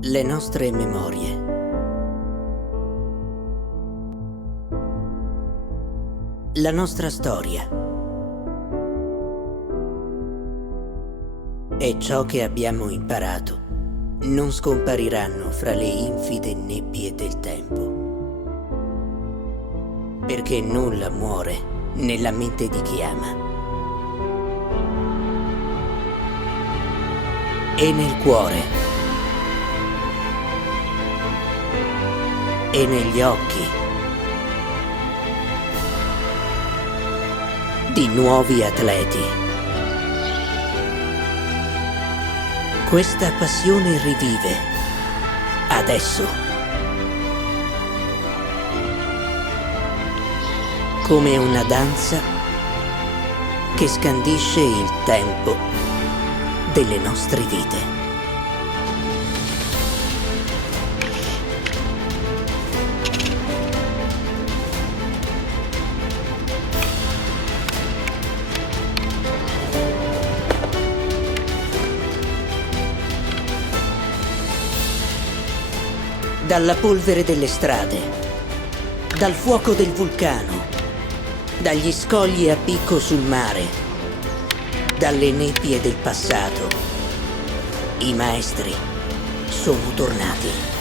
Le nostre memorie. La nostra storia. E ciò che abbiamo imparato non scompariranno fra le infide nebbie del tempo. Perché nulla muore nella mente di chi ama. E nel cuore. E negli occhi di nuovi atleti. Questa passione rivive adesso, come una danza che scandisce il tempo delle nostre vite. Dalla polvere delle strade, dal fuoco del vulcano, dagli scogli a picco sul mare, dalle nebbie del passato, i maestri sono tornati.